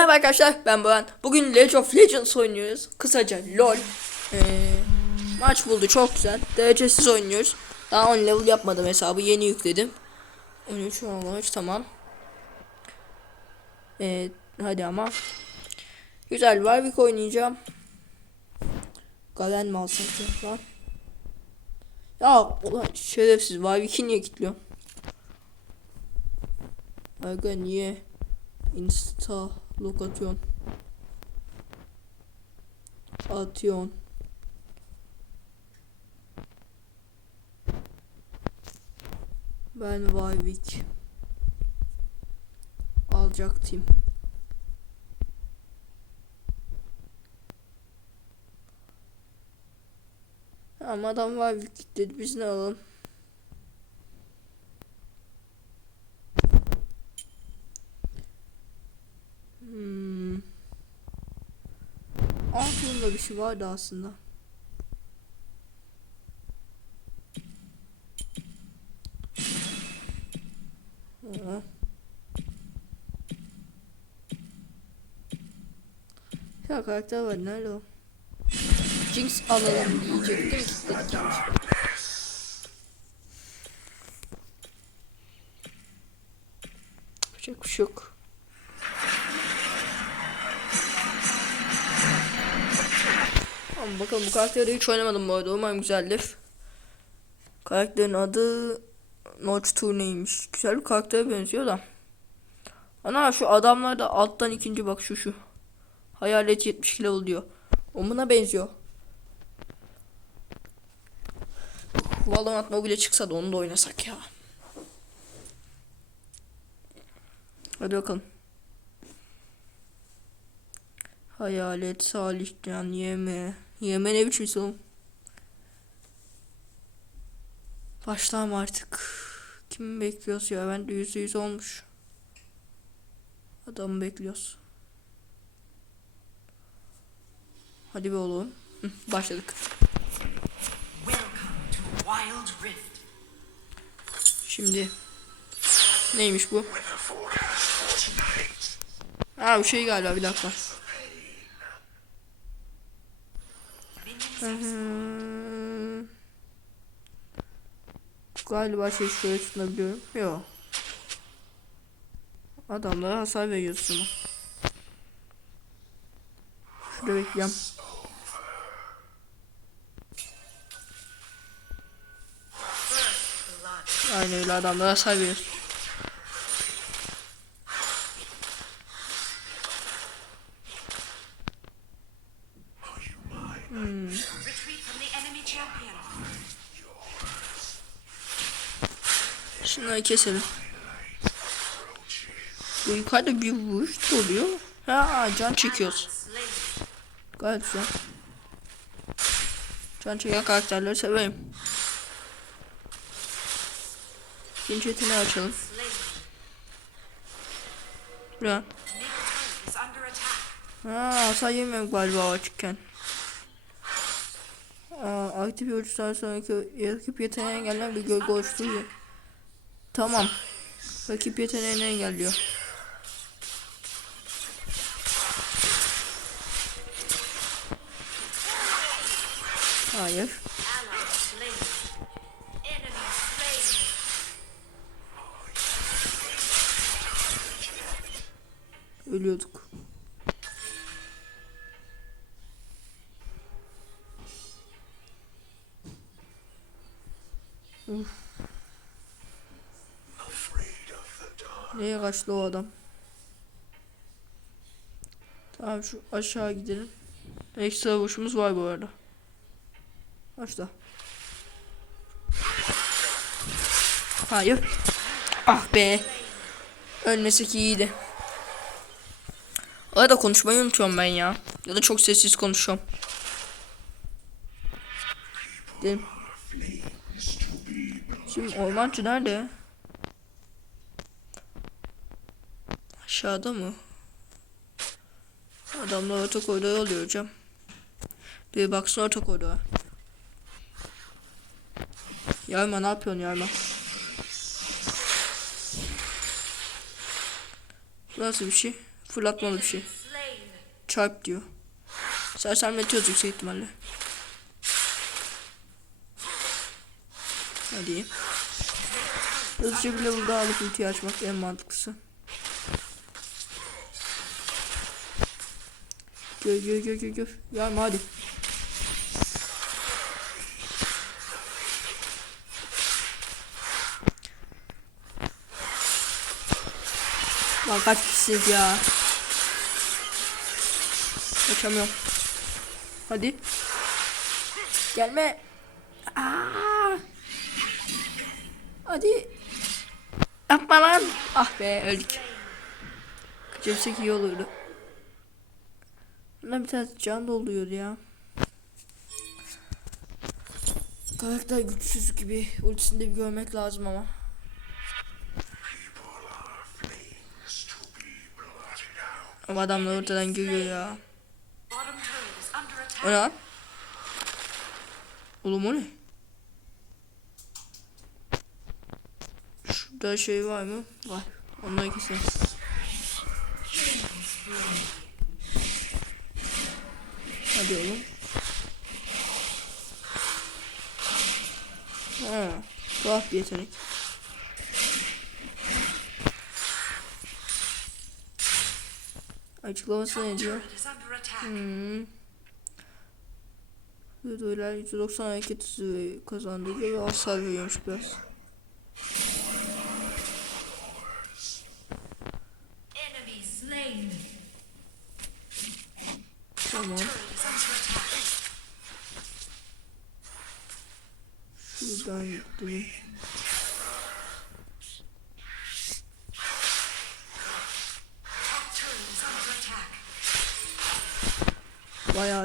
Merhaba arkadaşlar ben Boran. Bugün League of Legends oynuyoruz. Kısaca LOL. Ee, maç buldu çok güzel. Derecesiz oynuyoruz. Daha 10 level yapmadım hesabı yeni yükledim. 13 13 tamam. Ee, hadi ama. Güzel Warwick oynayacağım. Galen mi ya lan? Ya ulan şerefsiz Warwick'i niye kilitliyor? Aga niye? Insta log atıyorsun. Atıyorsun. Ben Warwick alacaktım. Ama adam Warwick dedi biz ne alalım? Hmm. Şey vardı aslında. Aa. Ya karakter var nerede o? Jinx alalım diyecektim kilitledik yanlış. Yapacak şey. Tamam bakalım bu karakteri hiç oynamadım bu arada umarım güzeldir. Karakterin adı Notch Tourney'miş. Güzel bir karaktere benziyor da. Ana şu adamlar da alttan ikinci bak şu şu. Hayalet 70 kilo diyor. O buna benziyor. Valorant Mobile çıksa da onu da oynasak ya. Hadi bakalım. Hayalet, Salihcan, Yeme. Yeme ne biçim oğlum? Başlam artık. Kimi bekliyoruz ya? Ben de yüzde yüz olmuş. Adamı bekliyoruz. Hadi be oğlum. Hı, başladık. Şimdi. Neymiş bu? Ha bu şey galiba bir dakika. Hı hı. Galiba şey şöyle tutunabiliyorum. Yok. Adamlara hasar veriyorsun. Şurada bekleyeceğim. Aynen öyle adamlara hasar veriyorsun. Keselim. Bu yukarıda bir vuruş oluyor. Ha can çekiyoruz. Gayet güzel. Can çeken karakterleri severim. İkinci yeteneği açalım. Slain. Ya. Mid turret is under attack. Ha hasar yemiyorum galiba açıkken. Aa, aktif bir uçuştan sonraki rakip yeteneğini engeller bir gölge oluşturuyor. Tamam. Rakip yeteneğini engelliyor. Hayır. Ölüyorduk. Uf. Neye kaçtı o adam? Tamam şu aşağı gidelim. Ekstra vuruşumuz var bu arada. Başla. Hayır. Ah be. Ölmesek iyiydi. Arada konuşmayı unutuyorum ben ya. Ya da çok sessiz konuşuyorum. Gidelim. Şimdi ormancı nerede? Aşağıda mı? Adamlar orta koridor oluyor hocam. Bir baksana orta koridora. Yarma ne yapıyorsun yarma? Bu nasıl bir şey? Fırlatmalı bir şey. Çarp diyor. Sersemletiyoruz yüksek ihtimalle. Hadi. Hızlıca bir level daha alıp ultiyi açmak en mantıklısı. Gö gö gö gö gö. Yarma hadi. Lan kaç kişisiniz ya? Kaçamıyorum. Hadi. Gelme. Aa! Hadi. Yapma lan. Ah be öldük. Kaçırsak iyi olurdu. Buna bir tane can dolduruyordu ya. Karakter güçsüz gibi. Ultisini de görmek lazım ama. Ama adamlar ortadan görüyor ya. O ne lan? Oğlum o ne? Şurada şey var mı? Var. Onları keselim. Hadi oğlum. Ha, tuhaf bir yetenek. Açıklaması ne diyor? Hmm. Videolar 190 hareket hızı kazandığı ve hasar veriyormuş biraz. Tamam. Şuradan gidelim.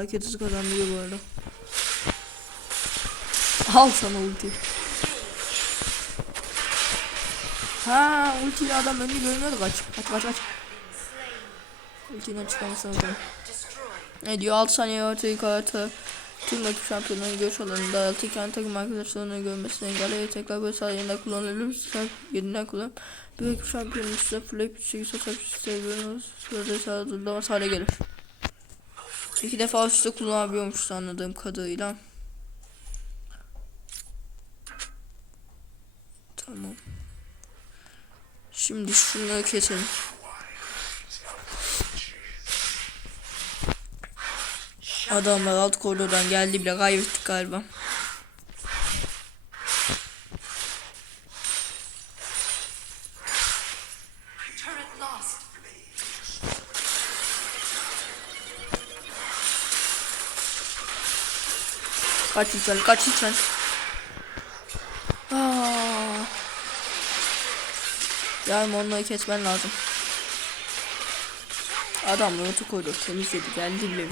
Hareket hızı kazandırıyor bu arada. Al sana ulti. Ha ultiyle adam önünü görmüyordu kaç. Kaç kaç kaç. Açıklamasını bakalım. Destroyed. Ne diyor 6 saniye ortaya kartı tüm rakip şampiyonların görüş alanında dağıtırken takım arkadaşlarının görmesini engelleyerek tekrar böyle sayede kullanılır. Sen yeniden kullan. Bir rakip şampiyonun üstüne fırlayıp bir şekilde satıp seviyorsunuz. Sırada sağladığında hale gelir. İki defa üstte kullanabiliyormuş anladığım kadarıyla. Tamam. Şimdi şunları keselim. Adamlar alt koridordan geldi bile kaybettik galiba. Kaç lütfen kaç lütfen. Aa. Yani onları kesmen lazım. Adamlar otu koridor temizledi geldi bile. Enemy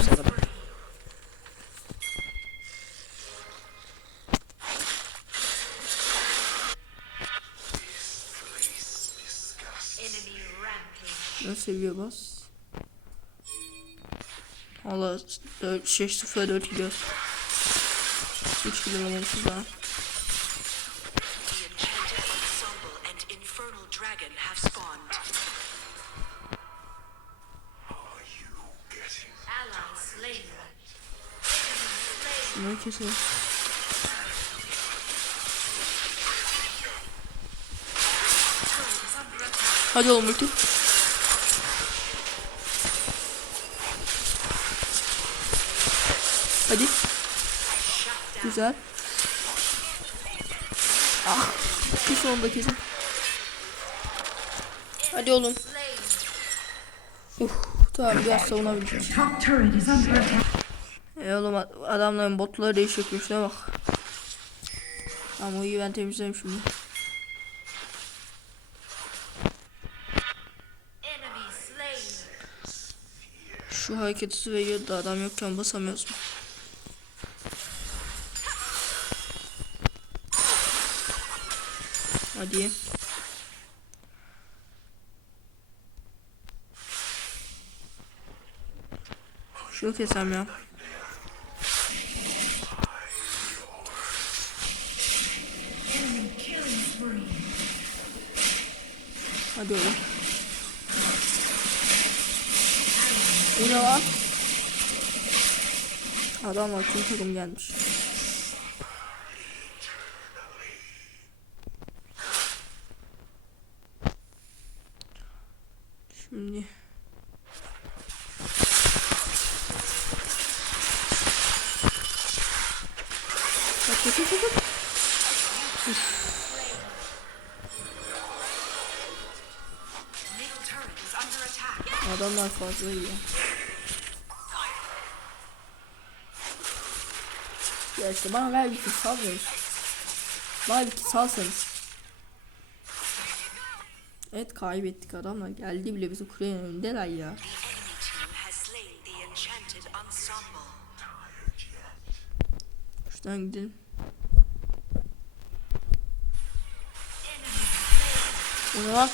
rampage. Ne seviye bas? Valla 4 şey 0 4 gidiyoruz. 3 kilo olmamız daha. The enchanted ensemble and infernal dragon have spawned. Ally slain. Enemy slain. Bunları keselim. Turret is under attack. Hadi oğlum ulti. Hadi. Güzel. Ah. Bir sonunda kesin. Hadi oğlum. Uf, tamam biraz attack. E oğlum ad- adamların botları değişiyor şuna bak. Ama o iyi ben temizlerim şimdi. Şu hareket hızı veriyor da adam yokken basamıyoruz. Hadi. Şunu kesem ya. Hadi oğlum. Bu ne lan? Adamlar tüm takım gelmiş. Şimdi turret is under attack. Adamlar fazla iyi. Ya işte bana ver bir kill salmıyoruz. Bana salsanız. Evet kaybettik adamlar geldi bile bizim kulenin önündeler ya. Şuradan gidelim. Ally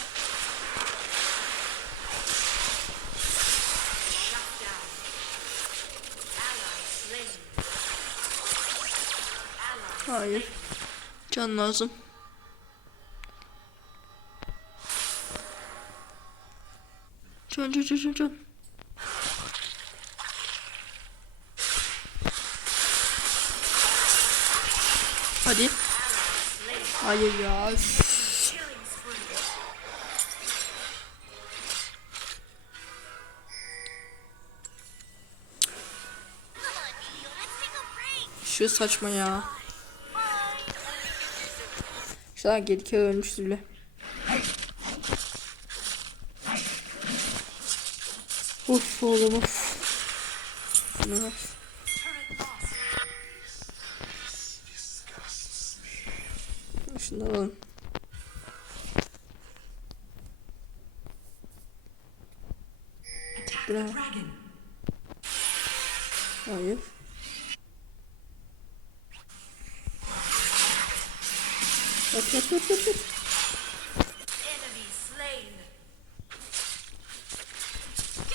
Hayır. Can lazım. Can can can can. Hadi. Hayır ya. Şu saçma ya. Şu an Gedike ölmüştü bile. Oğlum uf. Şunu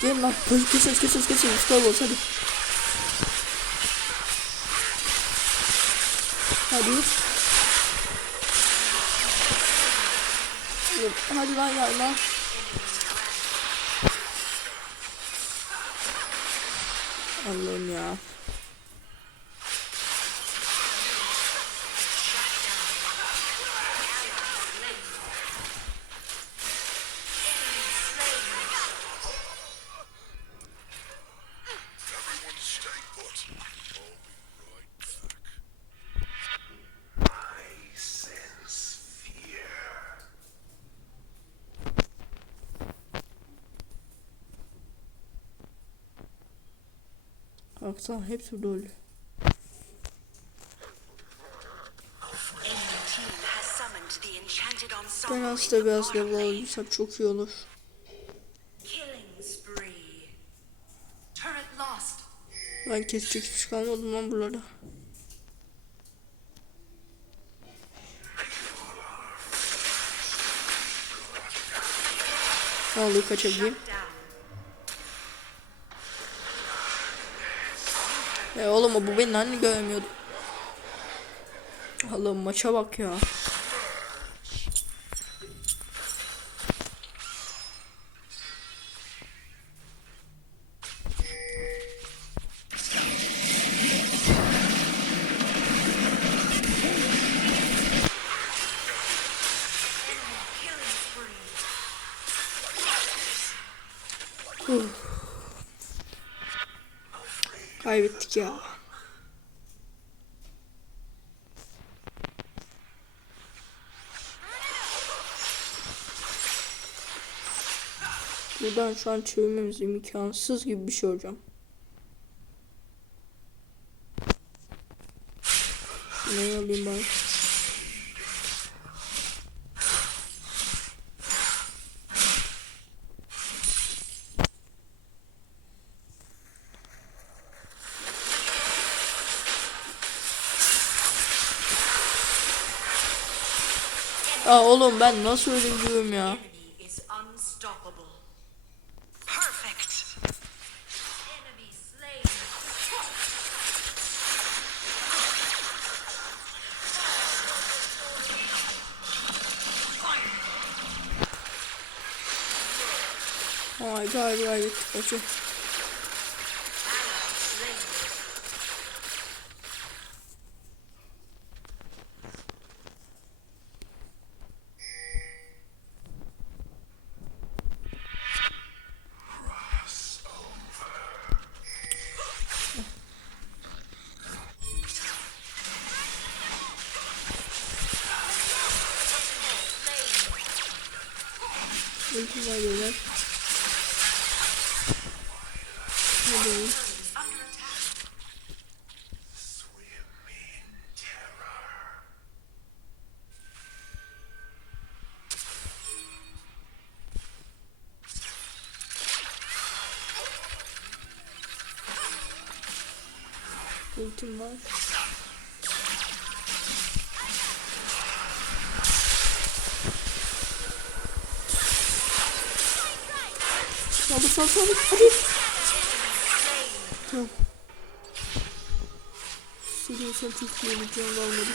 Gelin lan. Kes- Keseriz keseriz keseriz. Star Wars hadi. Hadi. Hadi lan yarma. Allah'ım ya. Baksana hepsi enchanted Ben aslında biraz level alabilsem çok iyi olur. Ben kesecek hiçbir şey kalmadı lan buralarda. Ne oluyor kaçabileyim? E oğlum bu beni hani göremiyordu. Allah'ım maça bak ya. Buradan şu an çevirmemiz imkansız gibi bir şey hocam. Ne alayım ben? Aa oğlum ben nasıl ölebiliyorum ya? Ay galiba kaybettik maçı. Ultim var. Sal sal sal hadi. Tamam. Siliyorsam çok iyi be blood.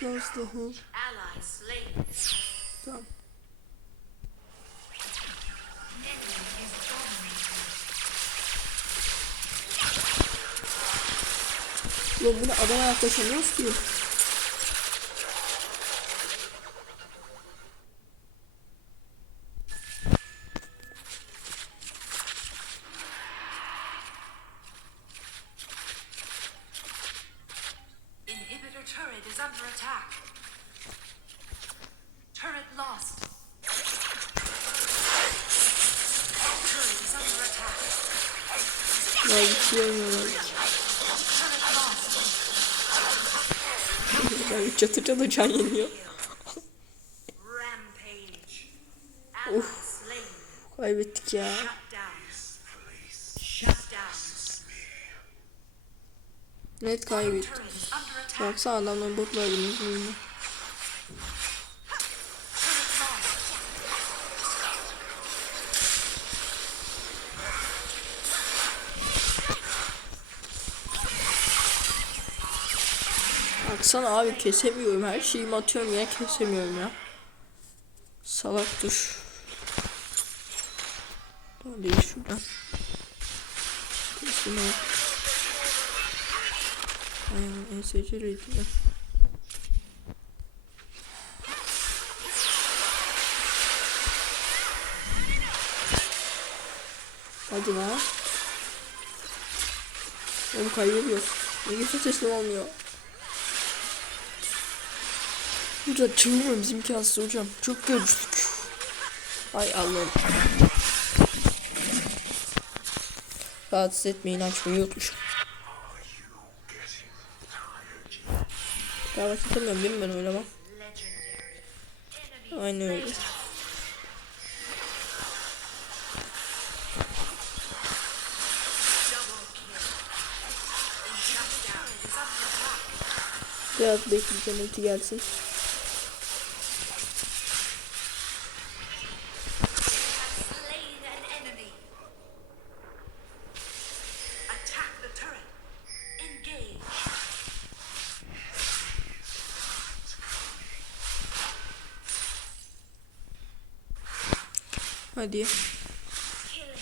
Biraz daha. Tamam. Lan bu ne adama yaklaşamıyoruz ki. Yani çatır çatır can yeniyor. Slain. Kaybettik ya. Net kaybettik. Baksana adamların botlar oynuyor. Baksana abi kesemiyorum. Her şeyimi atıyorum ya kesemiyorum ya. Salak dur. Tamam değil şuradan. Kestim ya. Aynen ESC'liydi ya. Hadi lan. Onu kaybediyor. Güzel teslim olmuyor. Burada çığırmamız imkansız hocam. Çok görüştük. Ay Allah'ım. Rahatsız etmeyin açmayı unutmuşum. Daha başlatamıyorum değil mi ben oynamam? Aynen öyle. Biraz bekleyeceğim ulti gelsin. Hadi. Spree.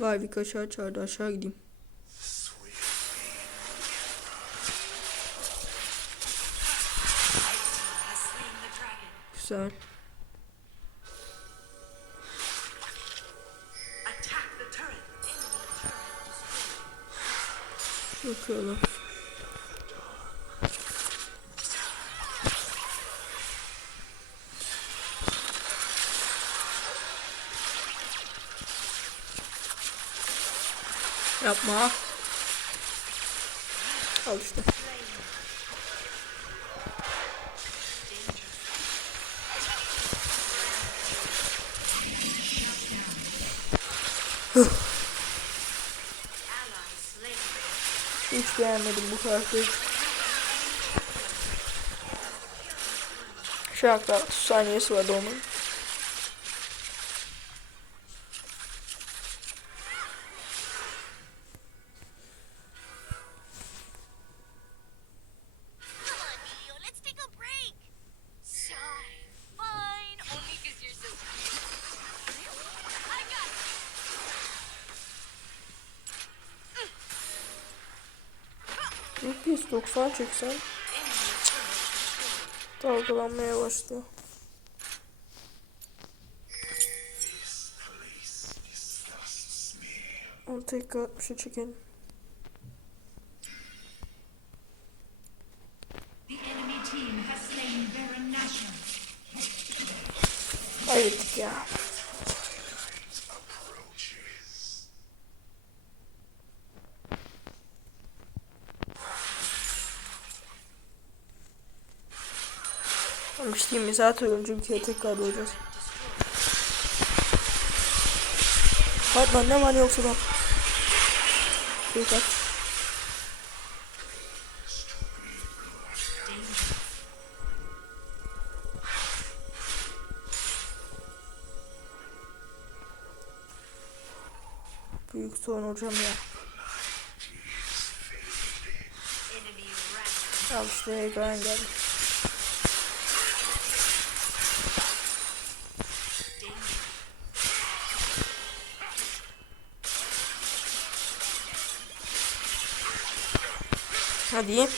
Vay birkaç aşağı çağırdı aşağı gideyim. Güzel. Attack Yapma. Al işte. Hiç beğenmedim bu karakteri. Şu 30 saniyesi vardı onun. 90 çeksen dalgalanmaya başlıyor. Onu tekrar bir şey çekelim. Kaybettik ya. Zaten ölünce ülkeye tekrar doğacağız. Bak lan ne var yoksa lan. Bir kaç. Büyük sorun hocam ya. Al işte ekran geldi. Hadi.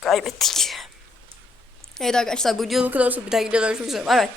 Kaybettik. Evet arkadaşlar bu video bu kadar olsun. Bir dahaki videoda görüşmek üzere. Bay bay.